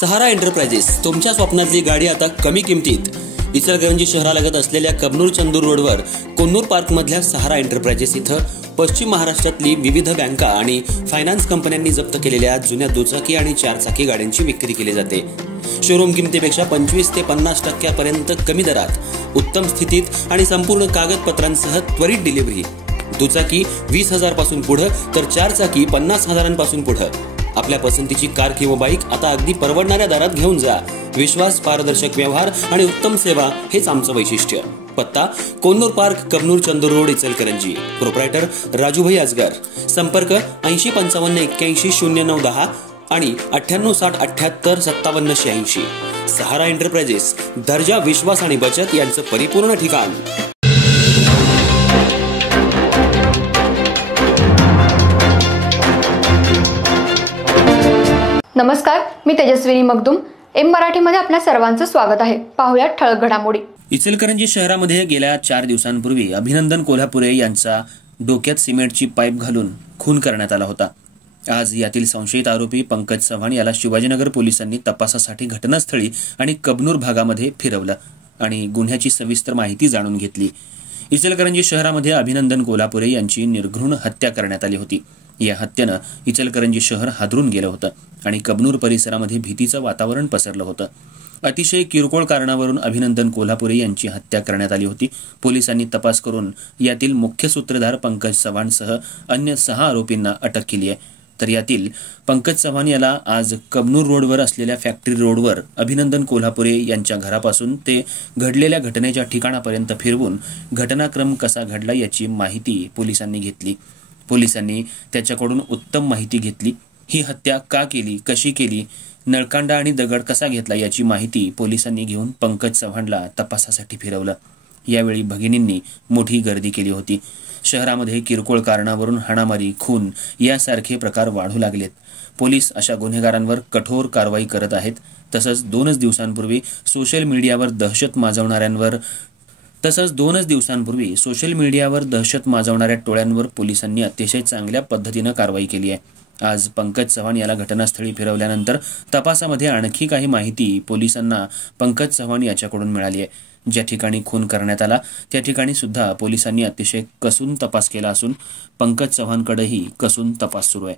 सहारा enterprises तुमच्या स्वप्नातली गाडी आता कमी किमतीत। इचलकरंजी शहरालगत असलेल्या कबनूर चंदूर रोडवर कोन्नूर पार्क मधल्या सहारा एंटरप्राइजेस इथं पश्चिम महाराष्ट्रातली विविध बँका आणि फायनान्स कंपन्यांनी जप्त केलेल्या जुन्या दुचाकी आणि चारचाकी गाड्यांची विक्री केली जाते। शोरूम किमतीपेक्षा 25 ते 50% पर्यंत कमी दरात उत्तम स्थितीत आणि संपूर्ण कागदपत्रांसह त्वरित डिलिव्हरी। दुचाकी 20,000 पासून पुढे तर चारचाकी 50,000 पासून पुढे। आपल्या पसंतीची कार किंवा बाईक आता अगदी परवडणाऱ्या दरात घेऊन जा। विश्वास, पारदर्शक व्यवहार आणि उत्तम सेवा हेच आमचं वैशिष्ट्य। पत्ता Konnur park, Kabnur Chandur road, Ichalkaranji. Proprietor Rajubhai Ajgar. संपर्क 8055810910 आणि 9860785786। सहारा एंटरप्राइजेस, दर्जा, विश्वास आणि बचत यांचं परिपूर्ण ठिकाण। नमस्कार, मी तेजस्विनी मगदूम। एम मराठीमध्ये आपल्या सर्वांचं स्वागत आहे। पाहूया ठळक घडामोडी। इचलकरंजी शहरामध्ये गेल्या 4 दिवसांपूर्वी अभिनंदन कोल्हापुरे यांचा डोक्यात सिमेंटची पाईप घालून खून करण्यात आला होता। आज यातील संशयित आरोपी पंकज चव्हाण याला शिवाजीनगर पोलिसांनी तपासासाठी घटनास्थळी आणि कबनूर भागामध्ये फिरवलं आणि गुन्ह्याची सविस्तर माहिती जाणून घेतली। इचलकरंजी शहरामध्ये अभिनंदन कोल्हापुरे यांची निर्घृण हत्या करण्यात आली होती। या हत्येनं इचलकरंजी शहर हादरून गेलं होतं आणि कबनूर परिसरामध्ये भीतीचं वातावरण पसरलं होतं। अतिशय किरकोळ कारणावरून अभिनंदन कोल्हापुरे यांची हत्या करण्यात आली होती। पोलिसांनी तपास करून यातील मुख्य सूत्रधार पंकज चव्हाणसह अन्य 6 आरोपींना अटक केली आहे। तर यातील पंकज चव्हाण याला आज कबनूर रोडवर असलेल्या फॅक्टरी रोडवर अभिनंदन कोल्हापुरे यांच्या घरापासून ते घडलेल्या घटनेच्या ठिकाणापर्यंत फिरवून घटनाक्रम कसा घडला याची माहिती पोलिसांनी घेतली। पोलिसांनी त्याच्याकडून उत्तम माहिती घेतली। ही हत्या का केली, कशी केली, नळकांडा आणि दगड कसा घेतला याची माहिती पोलिसांनी घेऊन पंकज चव्हाणला तपासासाठी फिरवलं। यावेळी भगिनींनी मोठी गर्दी केली होती। शहरामध्ये किरकोळ कारणावरून हाणामारी, खून यासारखे प्रकार वाढू लागलेत। पोलीस अशा गुन्हेगारांवर कठोर कारवाई करत आहेत। तसंच 2 दिवसांपूर्वी सोशल मीडियावर दहशत माजवणाऱ्या टोळ्यांवर पोलिसांनी अतिशय चांगल्या पद्धतीनं कारवाई केली आहे। आज पंकज चव्हाण याला घटनास्थळी फिरवल्यानंतर तपासामध्ये आणखी काही माहिती पोलिसांना पंकज चव्हाण याच्याकडून मिळाली आहे। ज्या ठिकाणी खून करण्यात आला त्या ठिकाणी सुद्धा पोलिसांनी अतिशय कसून तपास केला असून पंकज चव्हाणकडेही कसून तपास सुरू आहे।